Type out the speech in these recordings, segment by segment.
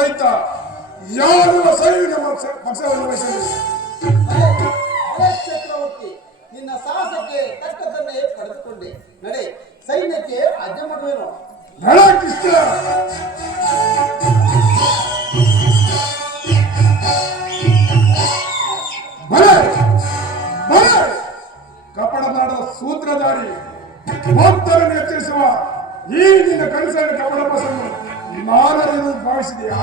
ಸಹಿತ ಯಾರುವ ಸೈನ್ಯ ಪಕ್ಷವನ್ನು ವಹಿಸಲಿ. ಚಕ್ರವರ್ತಿ, ನಿನ್ನ ಸಾಹಸಕ್ಕೆ ತಕ್ಕದನ್ನೇ ಪಡೆದುಕೊಂಡೆ. ನಡೆ, ಸೈನ್ಯಕ್ಕೆ ಆಜ್ಞೆ ಮಾಡುವೇನು. ಕೃಷ್ಣ ಕಪಡ ಮಾಡೋ ಸೂತ್ರಧಾರಿ ಭಕ್ತರನ್ನು ಎಚ್ಚರಿಸುವ ಈ ನಿನ್ನ ಕನಸನ್ನು ಕಪಡ ಬಸನ್ನು ನಾನನ್ನು ಭಾವಿಸಿದೆಯಾ?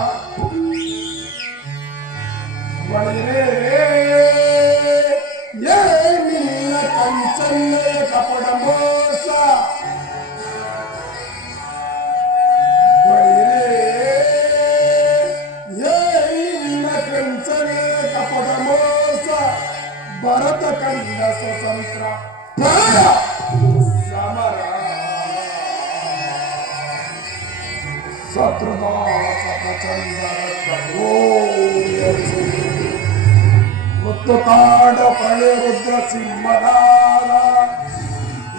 ನಿನ್ನ ಕಂಚನ್ನೆಯ ಕಪಡ ಮೋಸ ನಿನ್ನ ಕಂಚನೆಯ ಕಪಡ ಮೋಸ ಭರತ ಕಂಡ ಸ್ವತಂತ್ರ ಸಮರ ಮತ್ತು ಕಾಡ ಪಳೆ ರುದ್ರ ಸಿಂಹನಾದ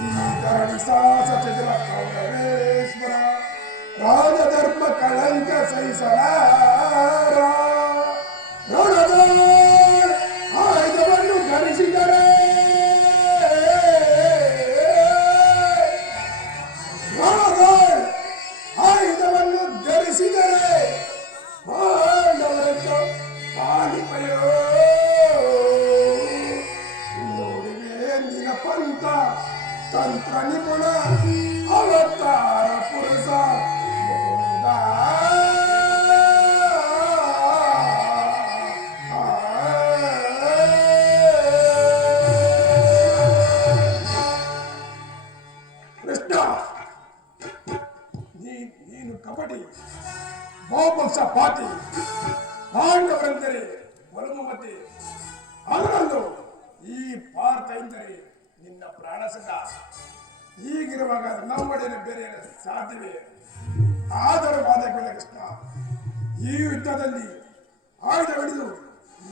ಈ ಧರಣಿ ಸಾಸ ಚಂದ್ರ ಕೌರವೇಶ್ವರ ರಾಜಧರ್ಮ ಕಳಂಕ ಸಹಿಸಲಾರ ರಣದ ಆಯುಧವನ್ನು ಧರಿಸಿದರೆ ಆಯುಧವನ್ನು ಧರಿಸಿದರೆ ಪಾಂಡವರನ್ನು ಪಾಣಿಪಯೋ ನೋಡಿವೆ ನಿನ್ನ ಪಂಥ ತಂತ್ರ ನಿಪುಣ ಅವತಾರ ಪುರುಷ ಕೃಷ್ಣ, ನೀನು ಕಪಟಿ, ಬಹುಪಕ್ಷ ಪಾತಿ, ಪಾಂಡವರೆಂದರೆ ಒಲಮಮತಿ, ಅದರಲ್ಲೂ ಈ ಪಾರ್ಥ ಎಂದರೆ ನಿನ್ನ ಪ್ರಾಣಸದ. ಹೀಗಿರುವಾಗ ನಮ್ಮಡೆಯನ್ನು ಬೇರೆ ಸಾಧ್ಯವೇ? ಆದರೂ ಬಾಧಕವಿಲ್ಲ ಕೃಷ್ಣ. ಈ ಯುದ್ಧದಲ್ಲಿ ಆಯುಧ ಹಿಡಿದು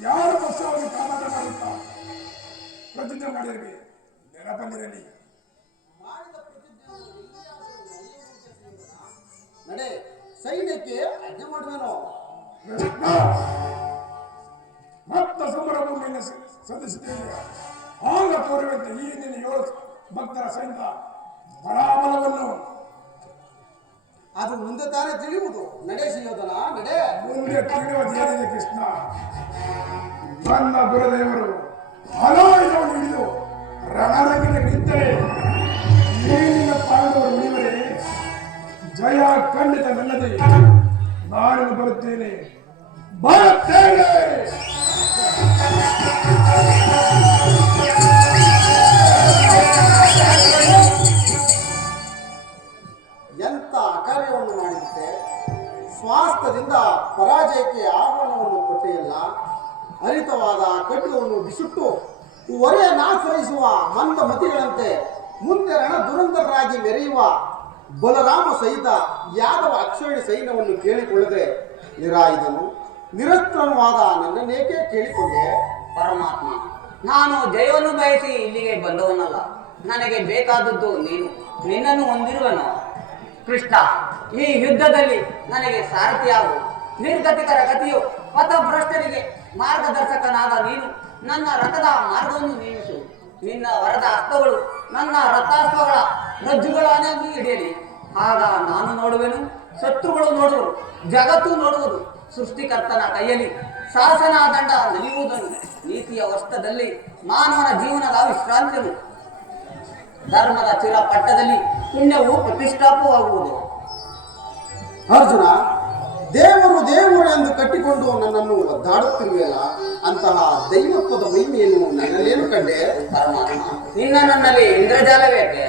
ಯಾರ ಪಕ್ಷವನ್ನು ಕಾಪಾಟ ಮಾಡುತ್ತಾ ಪ್ರತಿಜ್ಞೆ ಮಾಡಿರಲಿ, ನೆನಪಲ್ಲಿರಲಿ. ನಡೆ, ಸೈನ್ಯಕ್ಕೆ ಆಜ್ಞೆ ಮಾಡುವೇನೋ. ಭಕ್ತ ಸಂಭ್ರಮವನ್ನು ಸಲ್ಲಿಸುತ್ತೇವೆ. ಆಂಗ ತೋರುವಂತೆ ಈ ನಿನ್ನ 7 ಭಕ್ತರ ಸೈನ್ಯ ಬಲಾಬಲವನ್ನು ಅದು ಮುಂದೆ ತಾನೇ ತಿಳಿಯುವುದು. ನಡೆ ಸುಯೋಧನ, ನಡೆ. ಮುಂದೆ ತಿಳಿಯುವುದೇನಿದೆ ಕೃಷ್ಣ? ನನ್ನ ಗುರುದೇವರು ಹಲಾಯುಧವನ್ನು ಹಿಡಿದು ರಣರಂಗದಲ್ಲಿದ್ದರೆ ನೀನಿನ ಪಾಂಡವರು ನೀವರೇ ಜಯ ಖಂಡಿತ ನನ್ನದೇ. ನಾನು ಬರುತ್ತೇನೆ, ಬರುತ್ತೇನೆ. ಎಂತ ಅಕಾರ್ಯವನ್ನು ಮಾಡಿದ್ದೆ. ಸ್ವಾಸ್ಥ್ಯದಿಂದ ಪರಾಜಯಕ್ಕೆ ಆಹ್ವಾನವನ್ನು ಕೊಟ್ಟೆಯಲ್ಲ. ಹರಿತವಾದ ಕಡ್ಡಿಯನ್ನು ಬಿಸುಟ್ಟು ಹೊರೆ ನಾಚರಿಸುವ ಮಂದ ಮತಿಗಳಂತೆ ಮುಂದೆ ರಣ ದುರಂಧರಾಗಿ ಮೆರೆಯುವ ಬಲರಾಮ ಸಹಿತ ಯಾದವ ಅಕ್ಷೋಣಿ ಸೈನ್ಯವನ್ನು ಕೇಳಿಕೊಳ್ಳದೆ ನಿರಾಯುಧನು ನಿರಸ್ತ್ರವಾದ ನನ್ನನ್ನೇಕೆ ಕೇಳಿಕೊಂಡೆ? ಪರಮಾತ್ಮ, ನಾನು ಜಯವನ್ನು ಬಯಸಿ ಇಲ್ಲಿಗೆ ಬಂದವನಲ್ಲ. ನನಗೆ ಬೇಕಾದದ್ದು ನೀನು. ನಿನ್ನನ್ನು ಹೊಂದಿರುವನು. ಕೃಷ್ಣ, ಈ ಯುದ್ಧದಲ್ಲಿ ನನಗೆ ಸಾರಥಿಯಾಗು. ನಿರ್ಗತಿಕರ ಗತಿಯು ಪಥಭ್ರಷ್ಟರಿಗೆ ಮಾರ್ಗದರ್ಶಕನಾದ ನೀನು ನನ್ನ ರಥದ ಮಾರ್ಗವನ್ನು ನೇಮಿಸು. ನಿನ್ನ ವರದ ಹಸ್ತಗಳು ನನ್ನ ರಥಾಸ್ತ್ರಗಳ ರಜ್ಜುಗಳನ್ನಾಗಿ ಹಿಡಿಯಲಿ. ಆಗ ನಾನು ನೋಡುವೆನು, ಶತ್ರುಗಳು ನೋಡುವರು, ಜಗತ್ತು ನೋಡುವುದು. ಸೃಷ್ಟಿಕರ್ತನ ಕೈಯಲ್ಲಿ ಶಾಸನ ದಂಡ ನಲಿಯುವುದನ್ನು, ನೀತಿಯ ವಸ್ತದಲ್ಲಿ ಮಾನವನ ಜೀವನದ ವಿಶ್ರಾಂತಿಯನ್ನು, ಧರ್ಮದ ಚಿರಪಟ್ಟದಲ್ಲಿ ಪುಣ್ಯವು ಪ್ರತಿಷ್ಠಾಪವಾಗುವುದು. ಅರ್ಜುನ, ದೇವರು ದೇವರು ಎಂದು ಕಟ್ಟಿಕೊಂಡು ನನ್ನನ್ನು ಒದ್ದಾಡುತ್ತಿರುವೆಯಲ್ಲ, ಅಂತಹ ದೈವತ್ವದ ಮಹಿಮೆಯನ್ನು ನನ್ನಲ್ಲೇನು ಕಂಡೆ? ಪರಮಾತ್ಮ, ನಿನ್ನ ನನ್ನಲ್ಲಿ ಇಂದ್ರಜಾಲವೇಕೆ?